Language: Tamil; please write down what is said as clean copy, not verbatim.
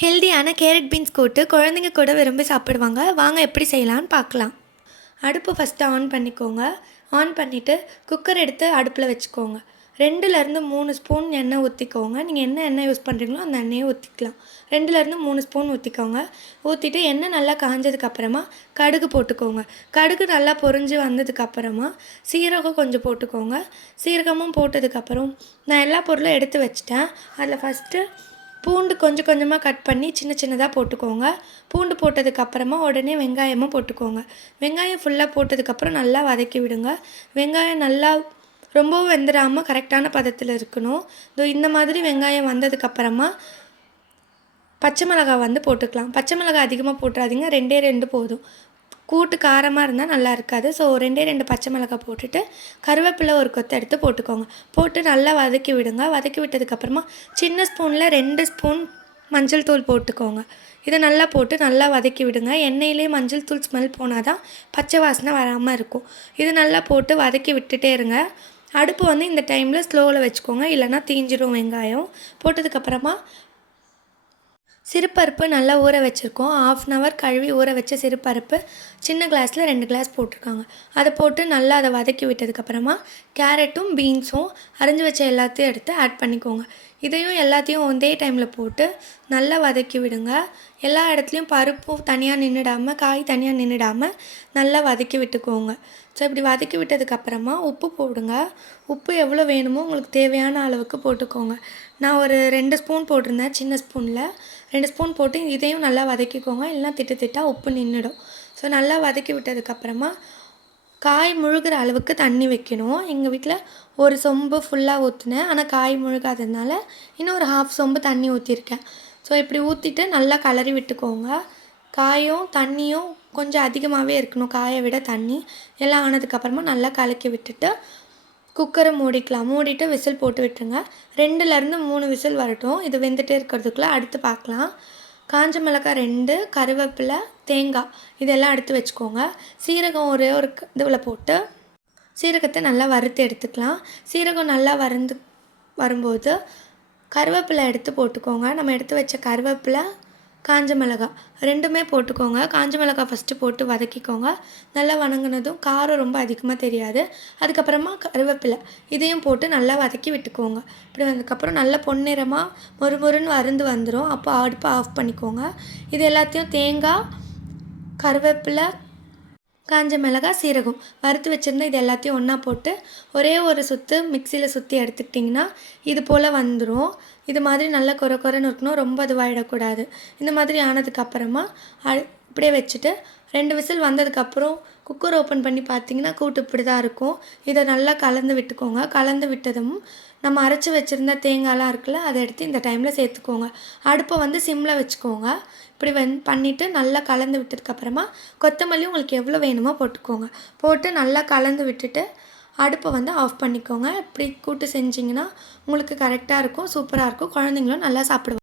ஹெல்தியான கேரட் பீன்ஸ் கூட்டு குழந்தைங்க கூட விரும்பி சாப்பிடுவாங்க. வாங்க எப்படி செய்யலான்னு பார்க்கலாம். அடுப்பு ஃபஸ்ட்டு ஆன் பண்ணிக்கோங்க. ஆன் பண்ணிவிட்டு குக்கர் எடுத்து அடுப்பில் வச்சுக்கோங்க. 2லேருந்து 3 ஸ்பூன் எண்ணெய் ஊற்றிக்கோங்க. நீங்கள் என்ன எண்ணெய் யூஸ் பண்ணுறீங்களோ அந்த எண்ணெயை ஊற்றிக்கலாம். 2லேருந்து 3 ஸ்பூன் ஊற்றிக்கோங்க. ஊற்றிட்டு எண்ணெய் நல்லா காஞ்சதுக்கப்புறமா கடுகு போட்டுக்கோங்க. கடுகு நல்லா பொரிஞ்சு வந்ததுக்கப்புறமா சீரகம் கொஞ்சம் போட்டுக்கோங்க. சீரகமும் போட்டதுக்கப்புறம் நான் எல்லா பொருளும் எடுத்து வச்சுட்டேன். அதில் ஃபஸ்ட்டு பூண்டு கொஞ்சம் கொஞ்சமாக கட் பண்ணி சின்ன சின்னதாக போட்டுக்கோங்க. பூண்டு போட்டதுக்கப்புறமா உடனே வெங்காயமும் போட்டுக்கோங்க. வெங்காயம் ஃபுல்லாக போட்டதுக்கப்புறம் நல்லா வதக்கி விடுங்க. வெங்காயம் நல்லா ரொம்பவும் வெந்துடாமல் கரெக்டான பதத்தில் இருக்கணும். இந்த மாதிரி வெங்காயம் வந்ததுக்கப்புறமா பச்சை மிளகாய் போட்டுக்கலாம். பச்சை மிளகாய் அதிகமாக போட்டுறாதீங்க, 2 போதும். கூட்டு காரமாக இருந்தால் நல்லா இருக்காது. ஸோ 2 பச்சை மிளகாய் போட்டுட்டு கருவேப்பிலை ஒரு கொத்து எடுத்து போட்டுக்கோங்க. போட்டு நல்லா வதக்கி விடுங்க. வதக்கி விட்டதுக்கப்புறமா சின்ன ஸ்பூனில் 2 ஸ்பூன் மஞ்சள் தூள் போட்டுக்கோங்க. இதை நல்லா போட்டு நல்லா வதக்கி விடுங்க. எண்ணெயிலே மஞ்சள் தூள் ஸ்மெல் போனால் தான் பச்சை வாசனை வராமல் இருக்கும். இது நல்லா போட்டு வதக்கி விட்டுட்டே இருங்க. அடுப்பு இந்த டைமில் ஸ்லோவில் வச்சுக்கோங்க, இல்லைனா தீஞ்சிரும். வெங்காயம் போட்டதுக்கப்புறமா சிறுபருப்பு நல்லா ஊற வச்சுருக்கோம். 1/2 hour கழுவி ஊற வச்ச சிறுபருப்பு சின்ன கிளாஸில் 2 கிளாஸ் போட்டிருக்காங்க. அதை போட்டு நல்லா அதை வதக்கி விட்டதுக்கப்புறமா கேரட்டும் பீன்ஸும் அரிஞ்சு வச்ச எல்லாத்தையும் எடுத்து ஆட் பண்ணிக்கோங்க. இதையும் எல்லாத்தையும் ஒரே டைமில் போட்டு நல்லா வதக்கி விடுங்க. எல்லா இடத்துலையும் பருப்பும் தனியாக நின்றுடாமல் காய் தனியாக நின்றுடாமல் நல்லா வதக்கி விட்டுக்கோங்க. ஸோ இப்படி வதக்கி விட்டதுக்கப்புறமா உப்பு போடுங்க. உப்பு எவ்வளோ வேணுமோ உங்களுக்கு தேவையான அளவுக்கு போட்டுக்கோங்க. நான் ஒரு 2 ஸ்பூன் போட்டிருந்தேன், சின்ன ஸ்பூனில் 2 ஸ்பூன் போட்டு இதையும் நல்லா வதக்கிக்கோங்க. இல்லைனா திட்டாக உப்பு நின்றுடும். ஸோ நல்லா வதக்கி விட்டதுக்கப்புறமா காய் முழுகிற அளவுக்கு தண்ணி வைக்கணும். எங்கள் வீட்டில் ஒரு சொம்பு ஃபுல்லாக ஊற்றினேன், ஆனால் காய் முழுகாததுனால இன்னும் ஒரு 1/2 சொம்பு தண்ணி ஊற்றிருக்கேன். ஸோ இப்படி ஊற்றிட்டு நல்லா கலரி விட்டுக்கோங்க. காயும் தண்ணியும் கொஞ்சம் அதிகமாகவே இருக்கணும், காயை விட தண்ணி. எல்லாம் ஆனதுக்கப்புறமா நல்லா கலக்கி விட்டுட்டு குக்கரை மூடிக்கலாம். மூடிட்டு விசில் போட்டு விட்டுருங்க. 2லேருந்து 3 விசில் வரட்டும். இது வெந்துகிட்டே இருக்கிறதுக்குள்ளே அடுத்து பார்க்கலாம். காஞ்ச மிளகாய் 2, கருவேப்பிலை, தேங்காய் இதெல்லாம் எடுத்து வச்சுக்கோங்க. சீரகம் ஒரே ஒரு இதில் போட்டு சீரகத்தை நல்லா வறுத்து எடுத்துக்கலாம். சீரகம் நல்லா வரும்போது கருவேப்பிலை எடுத்து போட்டுக்கோங்க. நம்ம எடுத்து வச்ச கருவேப்பிலை, காஞ்ச மிளகாய் 2மே போட்டுக்கோங்க. காஞ்ச மிளகாய் ஃபஸ்ட்டு போட்டு வதக்கிக்கோங்க. நல்லா வதங்கினதும் காரம் ரொம்ப அதிகமாக தெரியாது. அதுக்கப்புறமா கருவேப்பிலை இதையும் போட்டு நல்லா வதக்கி விட்டுக்கோங்க. இப்படி வந்ததுக்கப்புறம் நல்லா பொன்னிறமாக மொறுமொறுன்னு வந்துடும். அப்போ அடுப்பை ஆஃப் பண்ணிக்கோங்க. இது எல்லாத்தையும் தேங்காய், கருவேப்பிலை, காஞ்ச மிளகாய், சீரகம் வறுத்து வச்சுருந்தா இது எல்லாத்தையும் ஒன்றா போட்டு ஒரே ஒரு சுற்று மிக்சியில் சுற்றி எடுத்துக்கிட்டிங்கன்னா இது போல் வந்துடும். இது மாதிரி நல்லா கொரன்னு இருக்கணும், ரொம்ப இதுவாகிடக்கூடாது. இந்த மாதிரி ஆனதுக்கப்புறமா இப்படியே வச்சுட்டு 2 விசில் வந்ததுக்கப்புறம் குக்கர் ஓப்பன் பண்ணி பார்த்தீங்கன்னா கூட்டு இப்படி தான் இருக்கும். இதை நல்லா கலந்து விட்டுக்கோங்க. கலந்து விட்டதும் நம்ம அரைச்சி வச்சுருந்த தேங்காய்லாம் இருக்குல்ல, அதை எடுத்து இந்த டைமில் சேர்த்துக்கோங்க. அடுப்பை சிம்மில் வச்சுக்கோங்க. இப்படி பண்ணிவிட்டு நல்லா கலந்து விட்டதுக்கப்புறமா கொத்தமல்லி உங்களுக்கு எவ்வளோ வேணுமோ போட்டுக்கோங்க. போட்டு நல்லா கலந்து விட்டுட்டு அடுப்பை ஆஃப் பண்ணிக்கோங்க. இப்படி கூட்டு செஞ்சிங்கன்னா உங்களுக்கு கரெக்டாக இருக்கும், சூப்பராக இருக்கும். குழந்தைங்களும் நல்லா சாப்பிடுவாங்க.